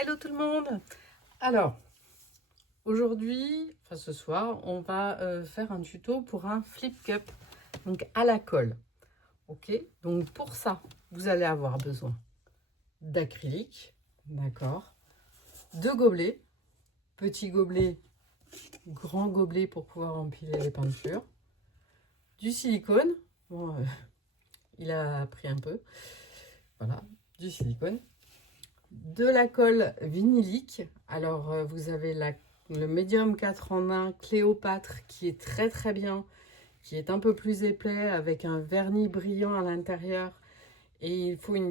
Hello tout le monde! Alors, aujourd'hui, enfin ce soir, on va faire un tuto pour un flip cup, donc à la colle. Ok, donc pour ça, vous allez avoir besoin d'acrylique, d'accord, de gobelets, petit gobelet, grand gobelet pour pouvoir empiler les peintures, du silicone, bon, il a pris un peu, voilà, du silicone, de la colle vinylique. Alors vous avez le médium 4 en 1 Cléopâtre qui est très bien, qui est un peu plus épais avec un vernis brillant à l'intérieur, et il faut une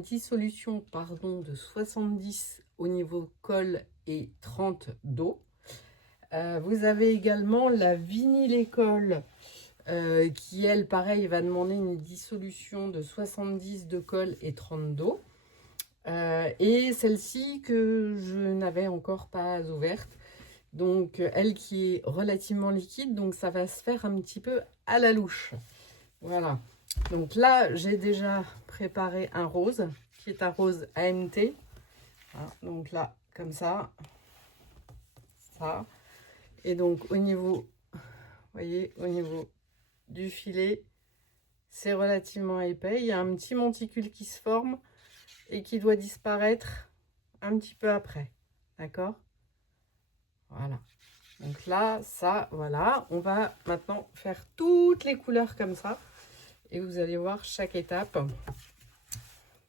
dissolution pardon, de 70 au niveau colle et 30 d'eau. Vous avez également la vinylécole qui elle pareil va demander une dissolution de 70 de colle et 30 d'eau. Et celle-ci que je n'avais encore pas ouverte, donc elle qui est relativement liquide, donc ça va se faire un petit peu à la louche. Voilà, donc là j'ai déjà préparé un rose qui est un rose AMT. Voilà, donc là comme ça, et donc au niveau, vous voyez, au niveau du filet, c'est relativement épais, il y a un petit monticule qui se forme et qui doit disparaître un petit peu après, d'accord? Voilà, donc là ça, voilà, on va maintenant faire toutes les couleurs comme ça et vous allez voir chaque étape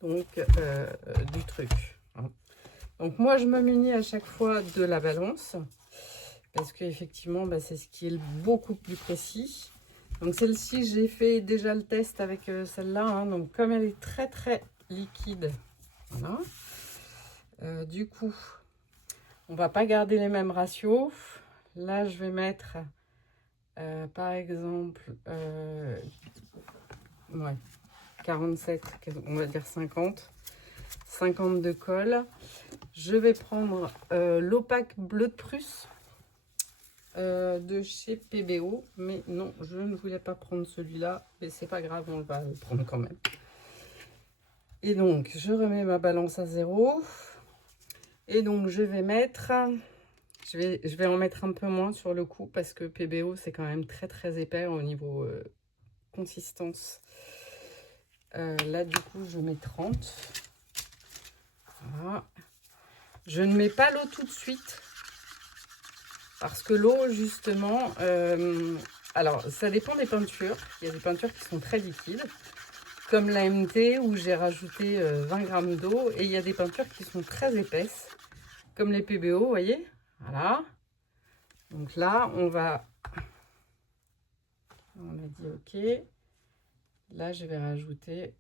donc du truc, hein. Donc moi je me munis à chaque fois de la balance parce que effectivement c'est ce qui est beaucoup plus précis. Donc celle-ci j'ai fait déjà le test avec celle-là, hein, donc comme elle est très liquide, voilà. Du coup, on va pas garder les mêmes ratios. Là, je vais mettre, par exemple, ouais, 47, on va dire 50 de colle. Je vais prendre l'opaque bleu de Prusse de chez PBO. Mais non, je ne voulais pas prendre celui-là. Mais c'est pas grave, on va le prendre quand même. Et donc, je remets ma balance à 0. Et donc, je vais mettre... Je vais en mettre un peu moins sur le coup parce que PBO, c'est quand même très épais au niveau consistance. Là, du coup, je mets 30. Voilà. Je ne mets pas l'eau tout de suite parce que l'eau, justement... alors, ça dépend des peintures. Il y a des peintures qui sont très liquides, comme l'AMT où j'ai rajouté 20 grammes d'eau. Et il y a des peintures qui sont très épaisses, comme les PBO, vous voyez. Voilà. Donc là, on a dit OK. Là, je vais rajouter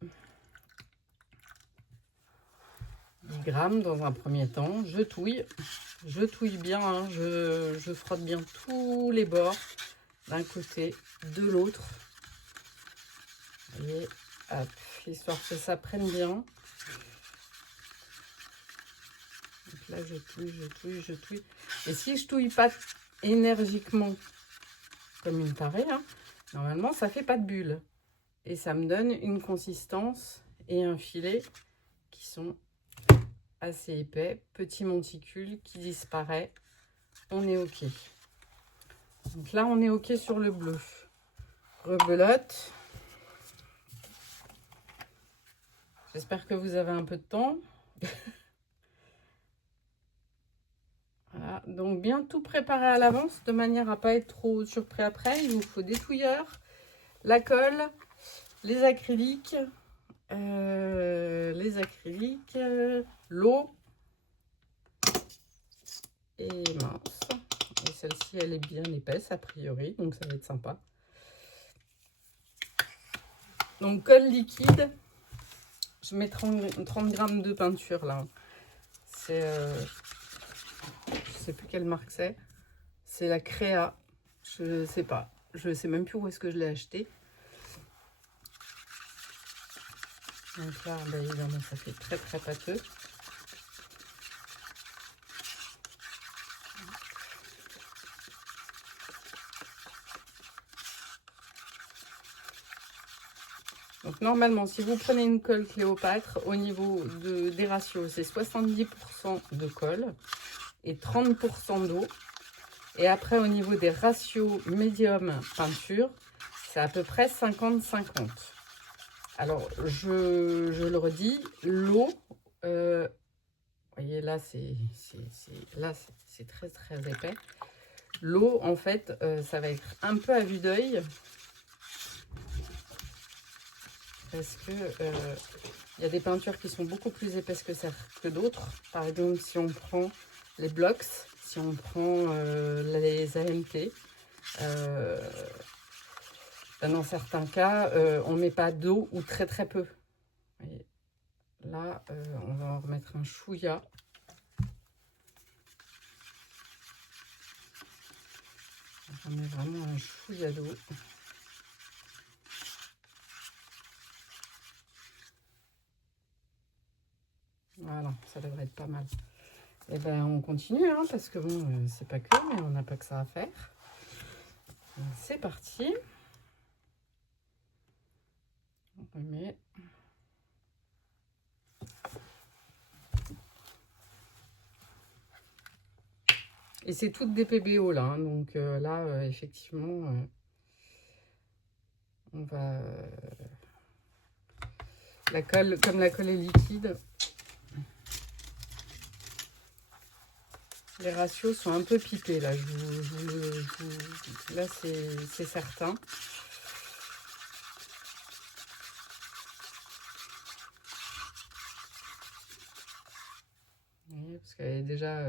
10 grammes dans un premier temps. Je touille bien, hein. Je frotte bien tous les bords d'un côté, de l'autre. Et hop, histoire que ça prenne bien. Donc là, je touille. Et si je touille pas énergiquement comme une tarée, hein, normalement, ça fait pas de bulle. Et ça me donne une consistance et un filet qui sont assez épais. Petit monticule qui disparaît. On est OK. Donc là, on est OK sur le bleu. Rebelote. J'espère que vous avez un peu de temps. Voilà. Donc bien tout préparer à l'avance de manière à pas être trop surpris après. Il vous faut des touilleurs, la colle, les acryliques, l'eau et mince. Et celle-ci, elle est bien épaisse a priori, donc ça va être sympa. Donc colle liquide. Je mets 30 grammes de peinture là. C'est je sais plus quelle marque c'est. C'est la Créa. Je sais pas. Je sais même plus où est-ce que je l'ai acheté. Donc là, bah, évidemment, ça fait très pâteux. Donc normalement, si vous prenez une colle Cléopâtre, au niveau des ratios, c'est 70% de colle et 30% d'eau. Et après, au niveau des ratios médium peinture, c'est à peu près 50-50. Alors, je le redis, l'eau, vous voyez là, c'est très très épais. L'eau, en fait, ça va être un peu à vue d'œil. Parce que il y a des peintures qui sont beaucoup plus épaisses que d'autres. Par exemple, si on prend les Blox, si on prend les AMT, dans certains cas, on ne met pas d'eau ou très très peu. Et là, on va en remettre un chouïa. On met vraiment un chouïa d'eau. Voilà, ça devrait être pas mal. Et ben on continue, hein, parce que bon, c'est pas que, mais on n'a pas que ça à faire. C'est parti. On remet. Et c'est toutes des PBO là, hein, donc là, effectivement, on va... la colle, comme la colle est liquide, les ratios sont un peu pipés là, là c'est certain. Vous voyez, parce qu'elle est déjà...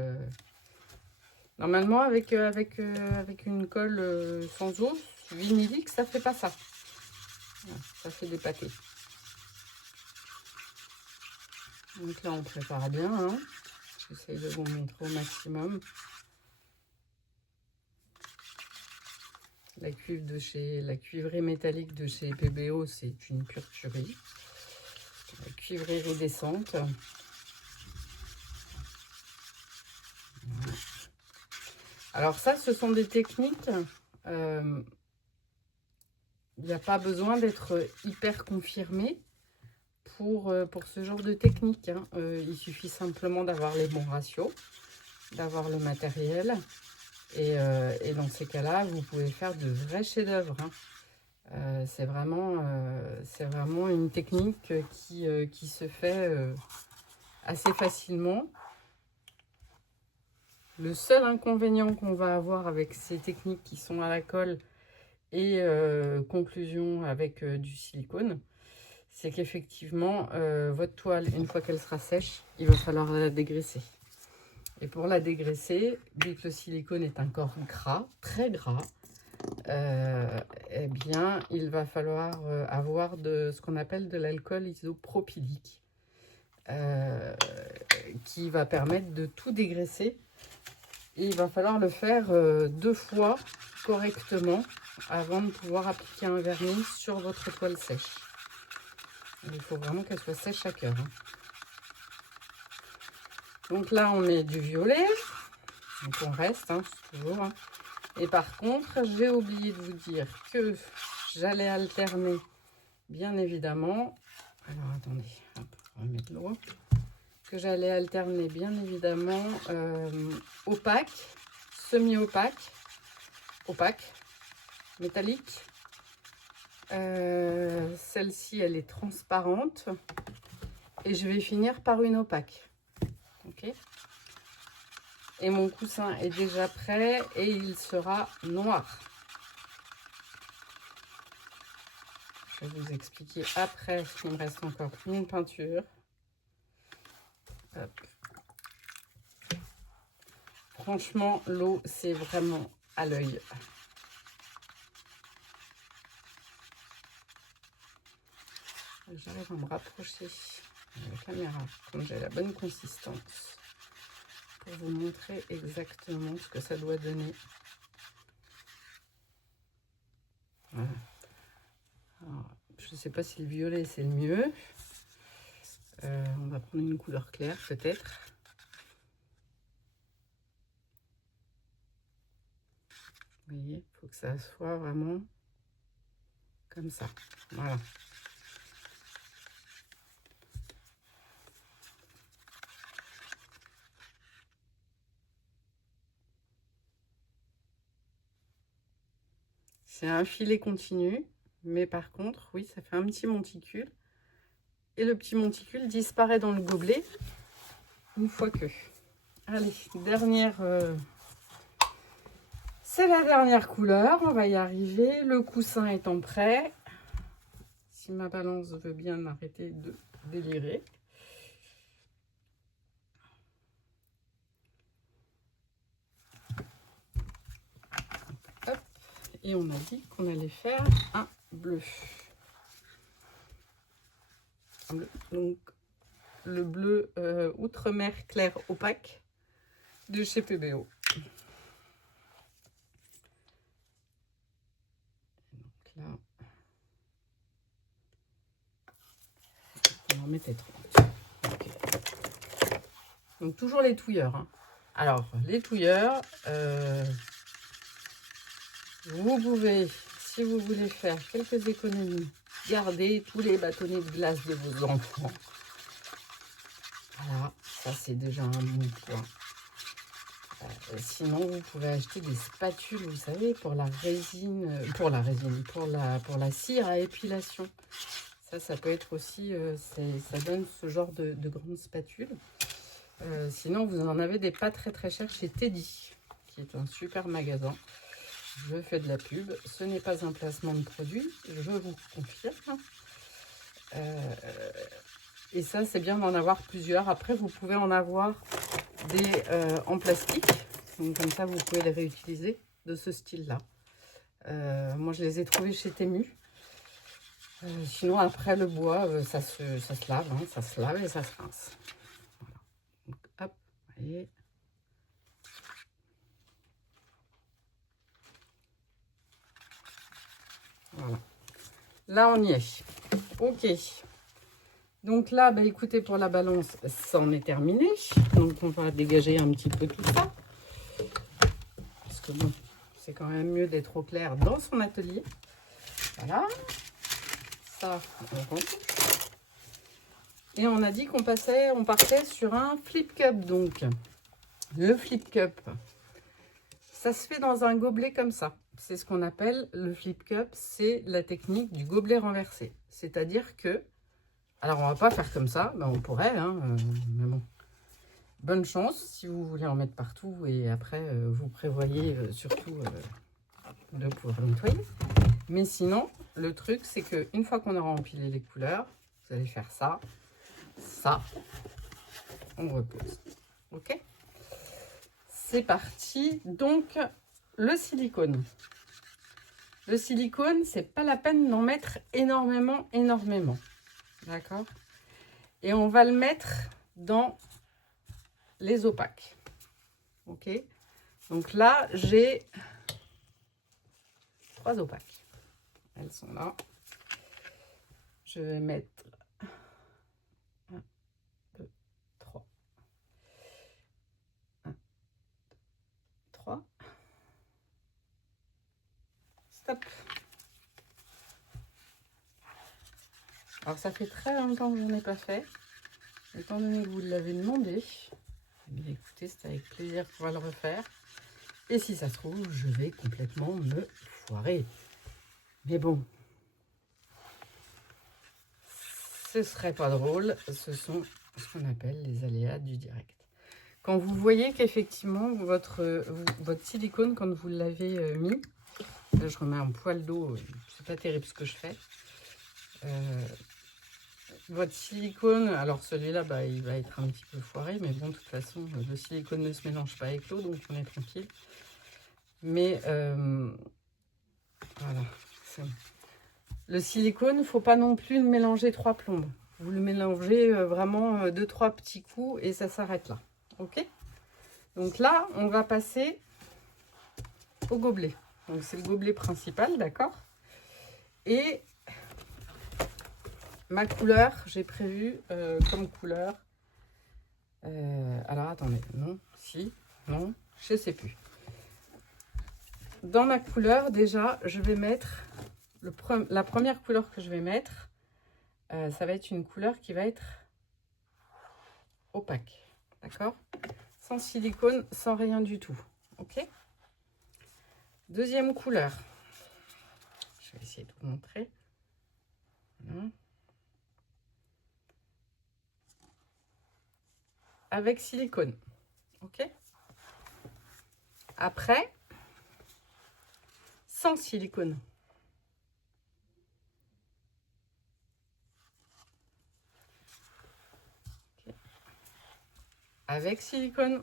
Normalement, avec une colle sans eau, vinylique, ça fait pas ça. Voilà, ça fait des pâtés. Donc là, on prépare bien. Hein. J'essaye de vous montrer au maximum. La cuivre la cuivrée métallique de chez PBO, c'est une pure tuerie. La cuivre iridescente. Alors ça, ce sont des techniques. Il n'y a pas besoin d'être hyper confirmé pour ce genre de technique. Hein. Il suffit simplement d'avoir les bons ratios, d'avoir le matériel. Et dans ces cas-là, vous pouvez faire de vrais chefs-d'œuvre. Hein. C'est vraiment une technique qui se fait assez facilement. Le seul inconvénient qu'on va avoir avec ces techniques qui sont à la colle et conclusion avec du silicone, c'est qu'effectivement, votre toile, une fois qu'elle sera sèche, il va falloir la dégraisser. Et pour la dégraisser, vu que le silicone est encore gras, très gras, eh bien, il va falloir avoir ce qu'on appelle de l'alcool isopropylique, qui va permettre de tout dégraisser. Et il va falloir le faire 2 fois correctement avant de pouvoir appliquer un vernis sur votre toile sèche. Il faut vraiment qu'elle soit sèche à cœur. Hein. Donc là, on met du violet. Donc on reste, hein, toujours. Hein. Et par contre, j'ai oublié de vous dire que j'allais alterner, bien évidemment. Alors attendez, hop, on va mettre l'eau. Que j'allais alterner, bien évidemment, opaque, semi-opaque, opaque, métallique. Celle-ci, elle est transparente. Et je vais finir par une opaque. Ok. Et mon coussin est déjà prêt et il sera noir. Je vais vous expliquer après. Il me reste encore une peinture. Hop. Franchement, l'eau, c'est vraiment à l'œil. J'arrive à me rapprocher de la caméra quand j'ai la bonne consistance pour vous montrer exactement ce que ça doit donner. Voilà. Alors, je ne sais pas si le violet c'est le mieux. On va prendre une couleur claire peut-être. Vous voyez, il faut que ça soit vraiment comme ça. Voilà. C'est un filet continu, mais par contre, oui, ça fait un petit monticule. Et le petit monticule disparaît dans le gobelet une fois que. Allez, dernière... c'est la dernière couleur, on va y arriver. Le coussin étant prêt. Si ma balance veut bien arrêter de délirer. Hop. Et on a dit qu'on allait faire un bleu. Donc, le bleu Outre-mer clair opaque de chez PBO. Donc là, on en mettait 30. Okay. Donc, toujours les touilleurs. Hein. Alors, les touilleurs, vous pouvez, si vous voulez faire quelques économies, garder tous les bâtonnets de glace de vos enfants. Voilà, ça c'est déjà un bon point. Sinon, vous pouvez acheter des spatules, vous savez, pour la cire à épilation. Ça peut être aussi, ça donne ce genre de grande spatule. Sinon, vous en avez des pas très très chers chez Teddy, qui est un super magasin. Je fais de la pub. Ce n'est pas un placement de produit, je vous confirme. Et ça, c'est bien d'en avoir plusieurs. Après, vous pouvez en avoir des en plastique. Donc, comme ça, vous pouvez les réutiliser de ce style-là. Moi, je les ai trouvés chez Temu. Sinon, après, le bois, ça se lave. Hein, ça se lave et ça se rince. Voilà. Donc, hop, vous voyez. Voilà. Là, on y est. Ok. Donc là, bah, écoutez, pour la balance, c'en est terminé. Donc, on va dégager un petit peu tout ça. Parce que bon, c'est quand même mieux d'être au clair dans son atelier. Voilà. Ça, on rentre. Et on a dit qu'on partait sur un flip cup. Donc, le flip cup, ça se fait dans un gobelet comme ça. C'est ce qu'on appelle le flip cup. C'est la technique du gobelet renversé. C'est-à-dire que, alors on va pas faire comme ça, ben on pourrait, hein, mais bon. Bonne chance si vous voulez en mettre partout et après vous prévoyez surtout de pouvoir nettoyer. Mais sinon, le truc c'est que une fois qu'on aura empilé les couleurs, vous allez faire ça, ça, on repose. Ok? C'est parti. Donc le silicone. Le silicone, c'est pas la peine d'en mettre énormément. D'accord? Et on va le mettre dans les opaques. Ok? Donc là, j'ai 3 opaques. Elles sont là. Je vais mettre 1, 2, 3. 1, 2, 3. Stop. Alors, ça fait très longtemps que je n'en ai pas fait. Étant donné que vous l'avez demandé, bien, écoutez, c'est avec plaisir qu'on va le refaire. Et si ça se trouve, je vais complètement me foirer. Mais bon, ce serait pas drôle. Ce sont ce qu'on appelle les aléas du direct. Quand vous voyez qu'effectivement, votre silicone, quand vous l'avez mis, là je remets un poil d'eau, c'est pas terrible ce que je fais. Votre silicone, alors celui-là, bah, il va être un petit peu foiré, mais bon, de toute façon, le silicone ne se mélange pas avec l'eau, donc on est tranquille. Mais voilà, le silicone, il ne faut pas non plus le mélanger 3 plombes. Vous le mélangez vraiment 2-3 petits coups et ça s'arrête là. Ok? Donc là, on va passer au gobelet. Donc c'est le gobelet principal, d'accord? Et ma couleur, j'ai prévu comme couleur. Alors attendez, non, si, non, je sais plus. Dans ma couleur, déjà, je vais mettre la première couleur que je vais mettre. Ça va être une couleur qui va être opaque, d'accord? Sans silicone, sans rien du tout, ok? Deuxième couleur. Je vais essayer de vous montrer. Voilà. Avec silicone. Ok. Après, sans silicone. Okay. Avec silicone.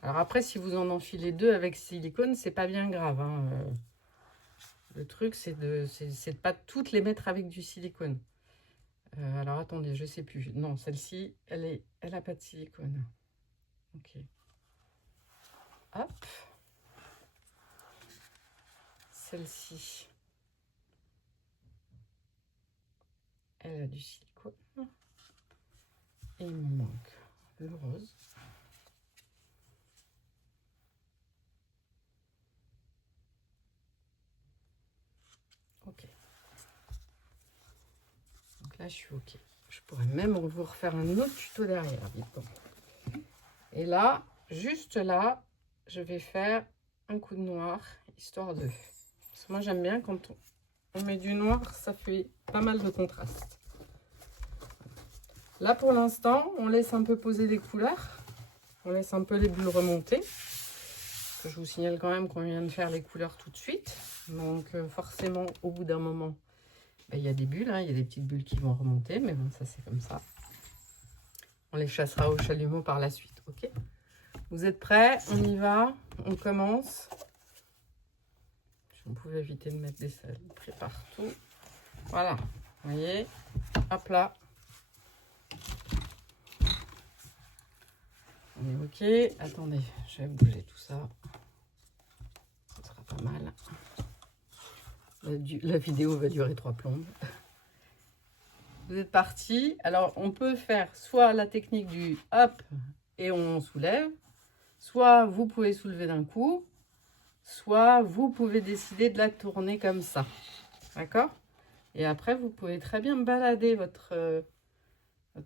Alors après, si vous en enfilez 2 avec silicone, c'est pas bien grave. Hein. Le truc, c'est de pas toutes les mettre avec du silicone. Alors attendez, je sais plus. Non, celle-ci, elle a pas de silicone. Ok. Hop. Celle-ci, elle a du silicone. Et il me manque le rose. Ok. Donc là, je suis ok. Je pourrais même vous refaire un autre tuto derrière. Et là, juste là, je vais faire un coup de noir, histoire de... Parce que moi, j'aime bien quand on met du noir, ça fait pas mal de contraste. Là, pour l'instant, on laisse un peu poser les couleurs. On laisse un peu les bulles remonter. Je vous signale quand même qu'on vient de faire les couleurs tout de suite. Donc, forcément, au bout d'un moment, il y a des bulles. Hein, il y a des petites bulles qui vont remonter. Mais bon, ça, c'est comme ça. On les chassera au chalumeau par la suite. Ok ? Vous êtes prêts? On y va. On commence. Si on pouvait éviter de mettre des saloperies partout. Voilà. Vous voyez? Hop là. On est ok. Attendez, je vais bouger tout ça. Ça sera pas mal. La vidéo va durer 3 plombes. Vous êtes partis. Alors, on peut faire soit la technique du hop et on soulève. Soit vous pouvez soulever d'un coup. Soit vous pouvez décider de la tourner comme ça. D'accord? Et après, vous pouvez très bien balader votre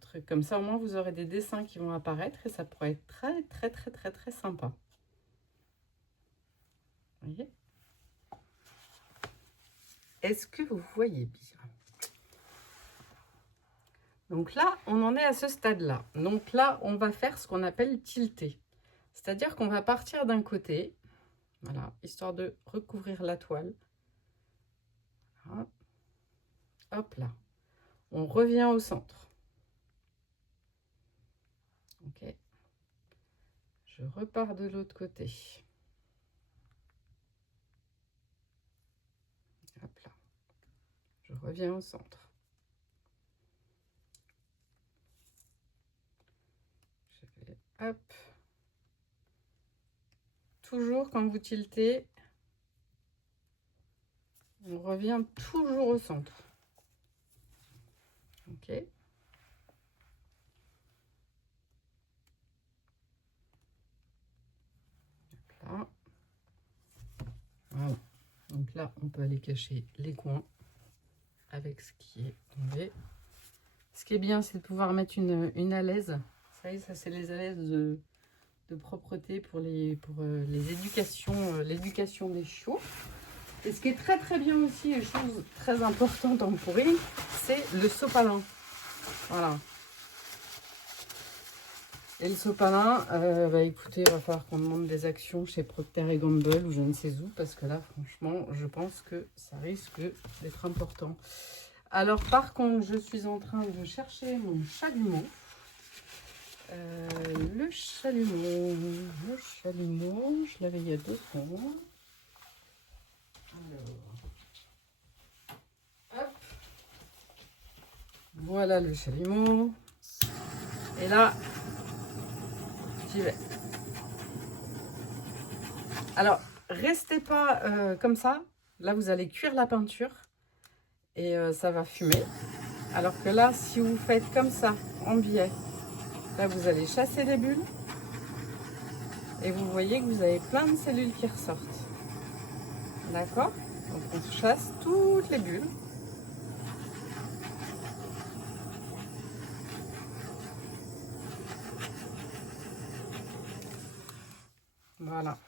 truc. Comme ça, au moins, vous aurez des dessins qui vont apparaître. Et ça pourrait être très, très, très, très, très sympa. Vous voyez? Est-ce que vous voyez bien? Donc là, on en est à ce stade-là. Donc là, on va faire ce qu'on appelle tilter. C'est-à-dire qu'on va partir d'un côté, voilà, histoire de recouvrir la toile. Voilà. Hop là. On revient au centre. Ok. Je repars de l'autre côté. Hop là. Je reviens au centre. Je vais, hop. Toujours quand vous tiltez, on revient toujours au centre. Ok. Là. Voilà. Donc là, on peut aller cacher les coins avec ce qui est tombé. Ce qui est bien, c'est de pouvoir mettre une alaise. Vous savez, ça, c'est les alaises de propreté pour les éducations, l'éducation des chiots. Et ce qui est très très bien aussi, une chose très importante en pourri, c'est le sopalin. Voilà. Et le sopalin, écoutez, il va falloir qu'on demande des actions chez Procter & Gamble ou je ne sais où, parce que là, franchement, je pense que ça risque d'être important. Alors, par contre, je suis en train de chercher mon chalumeau. Le chalumeau, je l'avais il y a 2 secondes. Alors, hop. Voilà le chalumeau. Et là, j'y vais. Alors, restez pas comme ça. Là, vous allez cuire la peinture et ça va fumer. Alors que là, si vous faites comme ça, en biais, là, vous allez chasser les bulles. Et vous voyez que vous avez plein de cellules qui ressortent. D'accord? Donc, on chasse toutes les bulles. Voilà.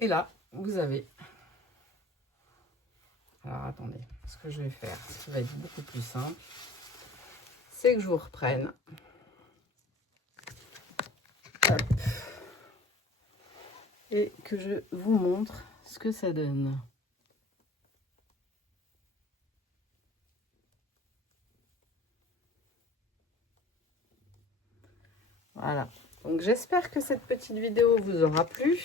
Et là, vous avez... Alors, attendez, ce que je vais faire, ce qui va être beaucoup plus simple, c'est que je vous reprenne. Hop. Et que je vous montre ce que ça donne. Voilà. Donc, j'espère que cette petite vidéo vous aura plu.